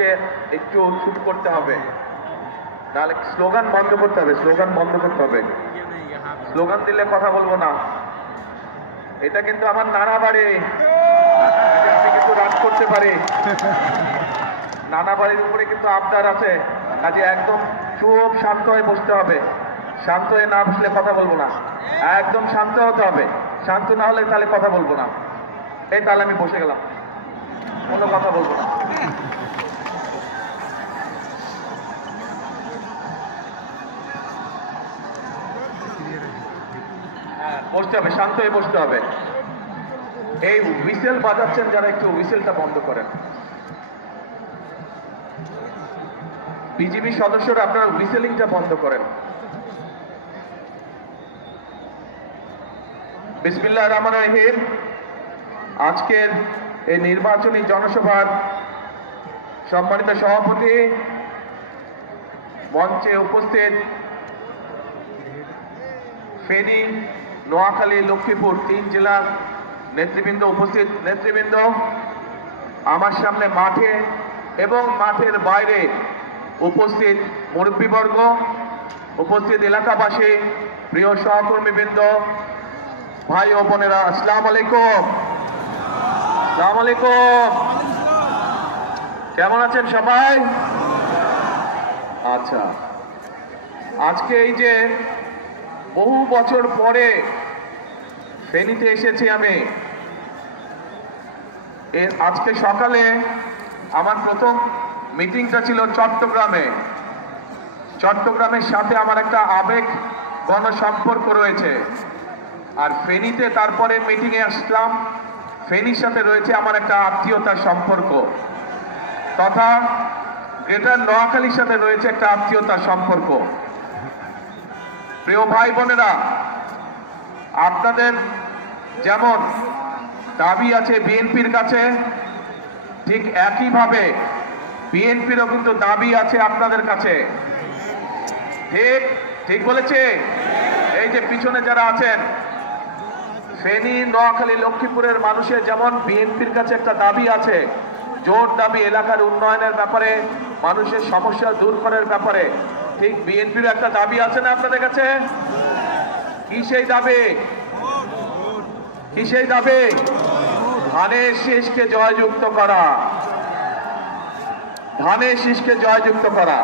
আমাদেরকে একটু চুপ করতে হবে, তাহলে স্লোগান বন্ধ করতে হবে, স্লোগান বন্ধ করতে হবে। স্লোগান দিলে কথা বলবো না। এটা কিন্তু আমার নানা বাড়ি, আমি কিন্তু রাগ করতে পারি। নানা বাড়ির উপরে কিন্তু আবদার আছে, কাজে একদম চুপ শান্ত হয়ে বসতে হবে। শান্ত হয়ে না বসলে কথা বলবো না, একদম শান্ত হতে হবে। শান্ত না হলে তাহলে কথা বলবো না। এই তাহলে আমি বসে গেলাম, কোনো কথা বলবো না। বসতে হবে, শান্ত হয়ে বসতে হবে। এই হুইসেল বাজাচ্ছেন যারা, একটু হুইসেলটা বন্ধ করেন। বিজিবি সদস্যরা আপনারা হুইসেলিংটা বন্ধ করেন। বিসমিল্লাহির রহমানির রহিম। আজকের এই নির্বাচনী জনসভার সম্মানিত সভাপতি, মঞ্চে উপস্থিত ফেনী, নোয়াখালী, লক্ষ্মীপুর 3 জেলার নেতৃবৃন্দ, উপস্থিত নেতৃবৃন্দ, আমার সামনে মাঠে এবং মাঠের বাইরে উপস্থিত মুরব্বীবর্গ, উপস্থিত এলাকাবাসী, প্রিয় সহকর্মীবৃন্দ, ভাই ও বোনেরা, আসসালামু আলাইকুম। আসসালামু আলাইকুম। কেমন আছেন সবাই? আচ্ছা, আজকে এই যে বহু বছর পরে ফেনীতে এসেছি আমি, আজকে সকালে আমার প্রথম মিটিংটা ছিল চট্টগ্রামে। চট্টগ্রামের সাথে আমার একটা আবেগ গণসম্পর্ক রয়েছে, আর ফেনীতে তারপরে মিটিংয়ে আসলাম। ফেনীর সাথে রয়েছে আমার একটা আত্মীয়তার সম্পর্ক, তথা গ্রেটার নোয়াখালীর সাথে রয়েছে একটা আত্মীয়তার সম্পর্ক। প্রিয় ভাই বোনেরা, আপনাদের যেমন দাবি আছে বিএনপির কাছে, ঠিক একইভাবে বিএনপিরও কিন্তু দাবি আছে আপনাদের কাছে। ঠিক ঠিক বলেছে? এই যে পিছনে যারা আছেন, ফেনী, নোয়াখালী, লক্ষ্মীপুরের মানুষের যেমন বিএনপির কাছে একটা দাবি আছে, জোর দাবি এলাকার উন্নয়নের ব্যাপারে, মানুষের সমস্যা দূর করার ব্যাপারে, ঠিক বিএনপির একটা দাবি আছে না আপনাদের কাছে? কি সেই দাবি? কি সেই দাবি? ধানের শীষকে জয়যুক্ত করা, ধানের শীষকে জয়যুক্ত করা।